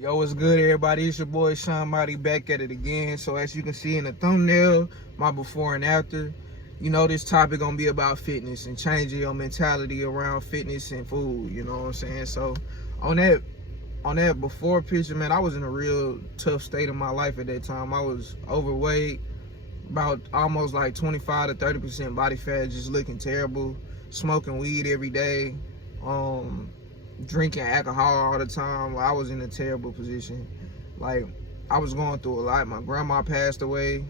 Yo, what's good, everybody? It's your boy Sean Marty back at it again. So as you can see in the thumbnail, my before and after, you know this topic gonna be about fitness and changing your mentality around fitness and food. You know what I'm saying? So on that before picture, man, I was in a real tough state of my life at that time. I was overweight, about almost like 25 to 30% body fat, just looking terrible, smoking weed every day, drinking alcohol all the time. Like, I was in a terrible position. Like, I was going through a lot. My grandma passed away.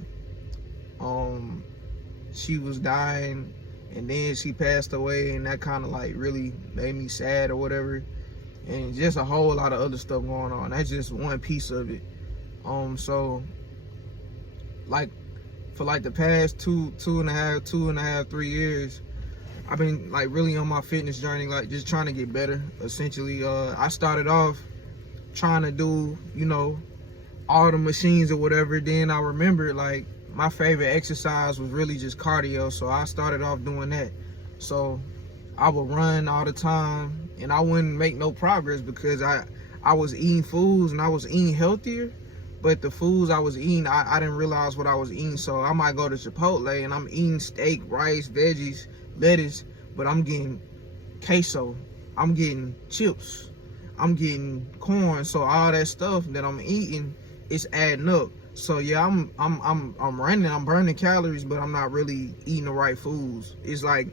She was dying, and then she passed away, and that kind of like really made me sad or whatever. And just a whole lot of other stuff going on. That's just one piece of it. So like for like the past two and a half, 3 years, I've been like really on my fitness journey, like just trying to get better. Essentially, I started off trying to do, you know, all the machines or whatever. Then I remembered like my favorite exercise was really just cardio, so I started off doing that. So I would run all the time, and I wouldn't make no progress because I was eating foods and I was eating healthier, but the foods I was eating, I didn't realize what I was eating. So I might go to Chipotle and I'm eating steak, rice, veggies, lettuce, but I'm getting queso, I'm getting chips, I'm getting corn. So all that stuff that I'm eating is adding up. So yeah, I'm running, I'm burning calories, but I'm not really eating the right foods. It's like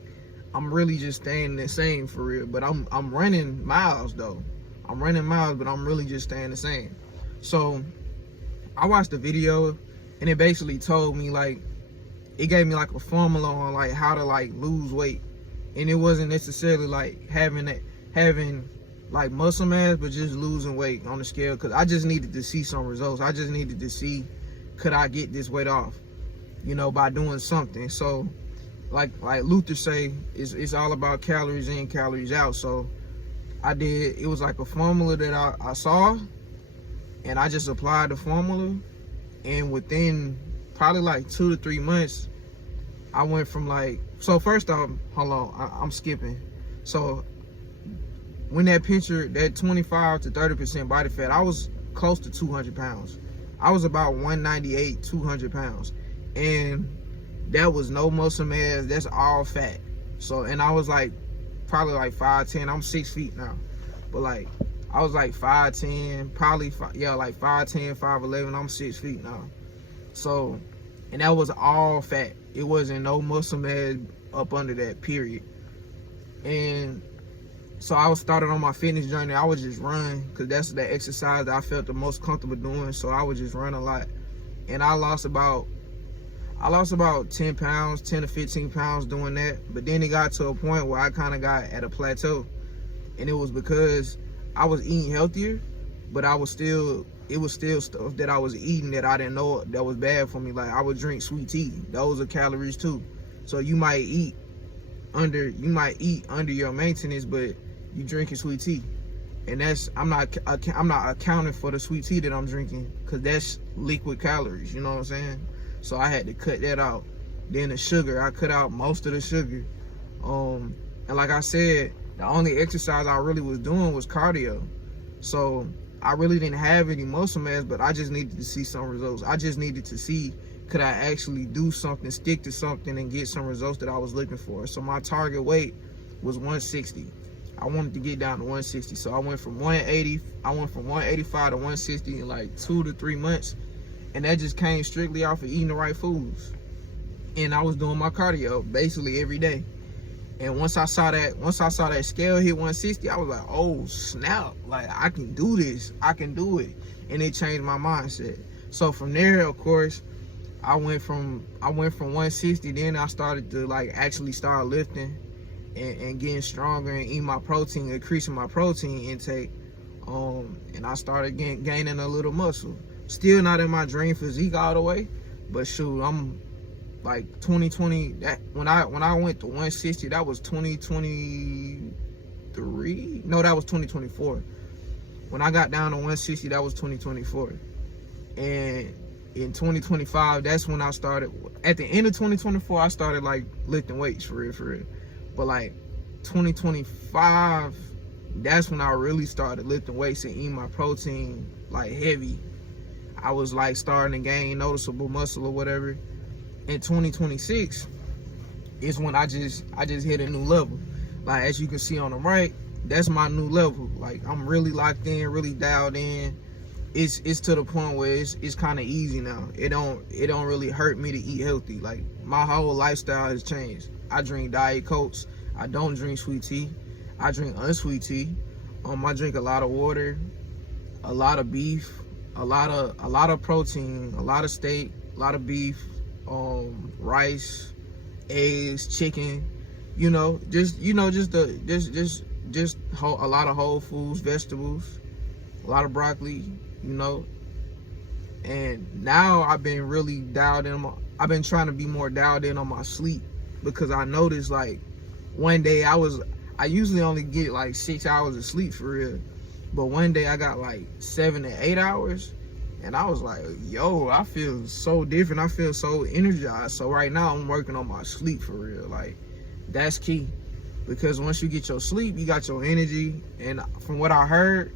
I'm really just staying the same for real. But I'm running miles though. I'm running miles, but I'm really just staying the same. So I watched the video, and it basically told me like, it gave me like a formula on like how to like lose weight. And it wasn't necessarily like having like muscle mass, but just losing weight on the scale, because I just needed to see some results. I just needed to see, could I get this weight off, you know, by doing something. So like Luther say, it's all about calories in, calories out. So it was like a formula that I saw, and I just applied the formula, and within probably like 2 to 3 months, I went from like, so first off, hold on, I'm skipping. So when that picture, that 25 to 30% body fat, I was close to 200 pounds. I was about 198, 200 pounds. And that was no muscle mass, that's all fat. So, and I was like, probably like 5'10", I'm 6 feet now. But like, I was like 5'10", probably, like 5'10", 5'11", I'm 6 feet now. So, and that was all fat. It wasn't no muscle mass up under that, period. And so I was started on my fitness journey. I would just run, because that's the exercise that I felt the most comfortable doing. So I would just run a lot. And I lost about 10 pounds, 10 to 15 pounds doing that. But then it got to a point where I kind of got at a plateau. And it was because I was eating healthier, but it was still stuff that I was eating that I didn't know that was bad for me. Like, I would drink sweet tea. Those are calories too. So you might eat under your maintenance, but you drinking sweet tea. And that's, I'm not accounting for the sweet tea that I'm drinking, because that's liquid calories, you know what I'm saying? So I had to cut that out. Then the sugar, I cut out most of the sugar. And like I said, the only exercise I really was doing was cardio. So I really didn't have any muscle mass, but I just needed to see some results. I just needed to see, could I actually do something, stick to something, and get some results that I was looking for. So my target weight was 160. I wanted to get down to 160. So I went from 185 to 160 in like 2 to 3 months. And that just came strictly off of eating the right foods. And I was doing my cardio basically every day. And once I saw that scale hit 160, I was like, oh snap, like I can do this, I can do it. And it changed my mindset. So from there, of course, I went from 160, then I started to like actually start lifting and getting stronger and eating my protein, increasing my protein intake. And I started gaining a little muscle. Still not in my dream physique all the way, but shoot, I'm like 2020, that when I went to 160, that was 2023. No, that was 2024. When I got down to 160, that was 2024. And in 2025, that's when I started. At the end of 2024, I started like lifting weights for real. But like 2025, that's when I really started lifting weights and eating my protein like heavy. I was like starting to gain noticeable muscle or whatever. In 2026 is when I just hit a new level. Like, as you can see on the right, that's my new level. Like, I'm really locked in, really dialed in. It's to the point where it's kind of easy now. It don't really hurt me to eat healthy. Like, my whole lifestyle has changed. I drink Diet Cokes. I don't drink sweet tea. I drink unsweet tea. I drink a lot of water, a lot of beef, a lot of protein, a lot of steak, a lot of beef, rice, eggs, chicken. You know, just a lot of whole foods, vegetables, a lot of broccoli. You know, and now I've been really dialed in. I've been trying to be more dialed in on my sleep, because I noticed, like, one day I usually only get like 6 hours of sleep for real, but one day I got like 7 to 8 hours, and I was like, yo, I feel so different. I feel so energized. So right now I'm working on my sleep for real. Like, that's key, because once you get your sleep, you got your energy. And from what I heard,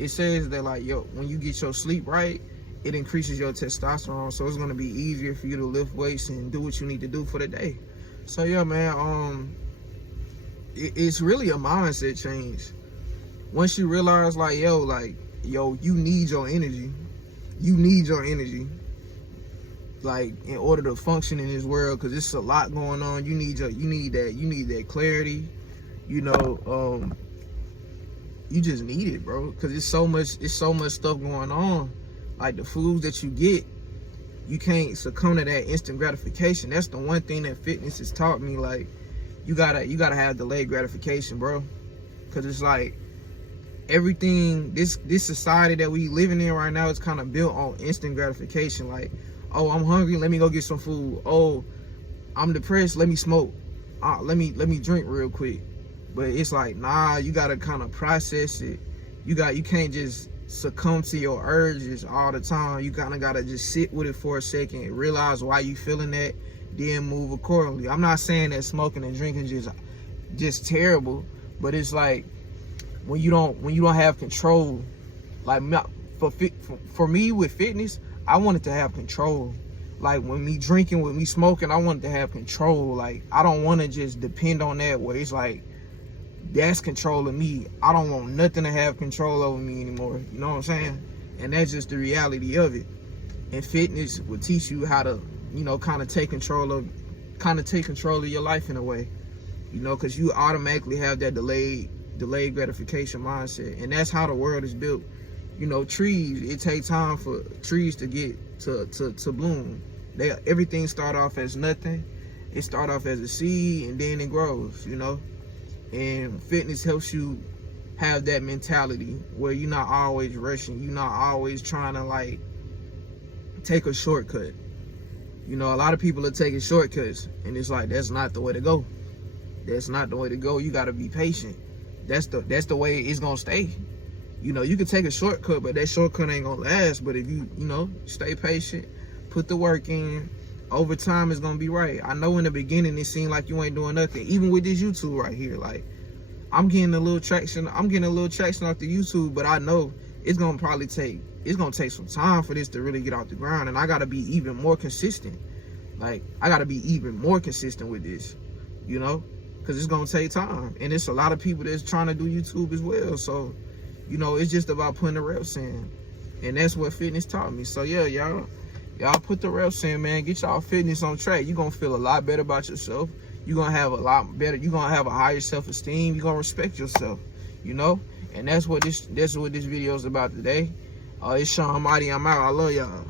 it says that, like, yo, when you get your sleep right, it increases your testosterone, so it's gonna be easier for you to lift weights and do what you need to do for the day. So yeah, man, it's really a mindset change. Once you realize, like, yo, you need your energy. You need your energy, like, in order to function in this world, because it's a lot going on. You need that clarity. You know, you just need it, bro, because it's so much stuff going on. Like, the foods that you get, you can't succumb to that instant gratification. That's the one thing that fitness has taught me. Like, you gotta have delayed gratification, bro, because it's like everything, this society that we living in right now is kind of built on instant gratification. Like, oh, I'm hungry, let me go get some food. Oh, I'm depressed, let me smoke. Let me drink real quick. But it's like, nah, you gotta kind of process it. You can't just succumb to your urges all the time. You kind of gotta just sit with it for a second, realize why you feeling that, then move accordingly. I'm not saying that smoking and drinking is just terrible, but it's like, when you don't have control. Like, for me with fitness, I wanted to have control. Like, when me drinking, with me smoking, I wanted to have control. Like, I don't want to just depend on that, where it's like, that's controlling me. I don't want nothing to have control over me anymore. You know what I'm saying? And that's just the reality of it. And fitness will teach you how to, you know, kind of take control of your life in a way. You know, because you automatically have that delayed gratification mindset. And that's how the world is built. You know, trees, it takes time for trees to get to bloom. Everything start off as nothing. It start off as a seed, and then it grows, you know. And fitness helps you have that mentality where you're not always rushing. You're not always trying to, like, take a shortcut. You know, a lot of people are taking shortcuts, and it's like, that's not the way to go. That's not the way to go. You got to be patient. That's the way it's going to stay. You know, you can take a shortcut, but that shortcut ain't going to last. But if you know, stay patient, put the work in, over time it's gonna be right. I know in the beginning it seemed like you ain't doing nothing. Even with this YouTube right here, like, I'm getting a little traction off the YouTube, but I know it's gonna take some time for this to really get off the ground, and I gotta be even more consistent. Like, I gotta be even more consistent with this, you know, because it's gonna take time, and it's a lot of people that's trying to do YouTube as well. So, you know, it's just about putting the reps in, and that's what fitness taught me. So yeah, y'all put the reps in, man. Get y'all fitness on track. You're going to feel a lot better about yourself. You're going to have a lot better. You're going to have a higher self-esteem. You're going to respect yourself, you know? And that's what this video is about today. It's Sean Mighty. I'm out. I love y'all.